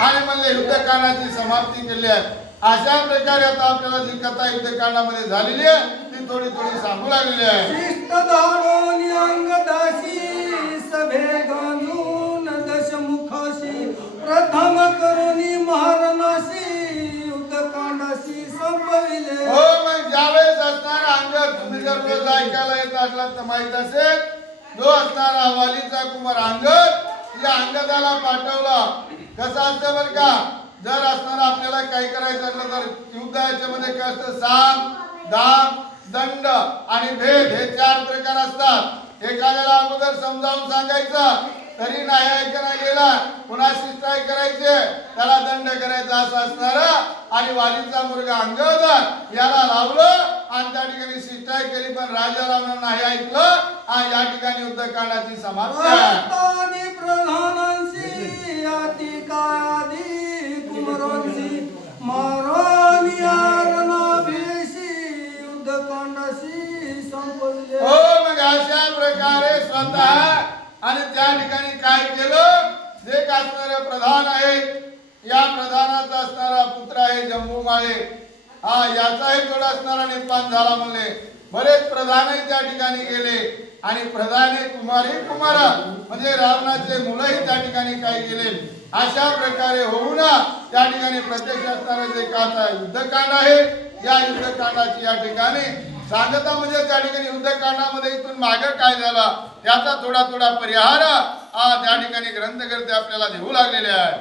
आणि म्हणले युद्धकांडाची समाप्ती केली आहे. अशा प्रकारे आता आपल्याला जी कथा युद्धकांडामध्ये झालेली आहे ती थोडी थोडी सांगू लागलेली आहे. प्रथम करुणी महारणाशी युद्धकांडाशी संपविले. हो मग ज्यावेळेस असणारा अंगद तुम्ही जर रोज ऐकायला येत असलात तर माहीत असेल जो असणारा वालीचा कुमार अंगद या अंगदाला पाठवला. कसं असतं बरं का? जर असणार आपल्याला काही करायचं असलं तर युद्ध याच्यामध्ये काय असतं साम दाम दंड आणि भेद हे चार प्रकार असतात. एखाद्याला अगोदर समजावून सांगायचं तरी नाही ऐकायला गेला पुन्हा शिष्टाई करायचे त्याला दंड करायचा असं असणार आणि वालीचा मुलगा अंगद याला लावलं आणि त्या ठिकाणी शिष्टाई केली पण राजा रावण नाही ऐकलं. आणि या ठिकाणी युद्धकांडाची समाप्ती कादी कुमरांशी मारानी युद्ध युद्धकांडाशी संपविले. हो मग अशा प्रकारे स्वतः आणि त्या ठिकाणी काय केलं? जे का असणारे प्रधान आहेत या प्रधानाचा असणारा पुत्र आहे जम्बू माळे. हा याचाही जोड असणारा निर्माण झाला म्हणले. बरेच प्रधानही त्या ठिकाणी गेले. आणि प्रधाने कुमारी कुमार म्हणजे रावणाचे मुलंही त्या ठिकाणी काय गेले अशा प्रकारे होऊ ना त्या ठिकाणी प्रत्यक्ष असताना जे कात युद्धकांड आहे. या युद्धकांडाची या ठिकाणी सांगता म्हणजे त्या ठिकाणी युद्धकांडामध्ये इथून मागे काय झाला याचा थोडा थोडा परिहार हा त्या ठिकाणी ग्रंथकर्ते आपल्याला देऊ लागलेले आहे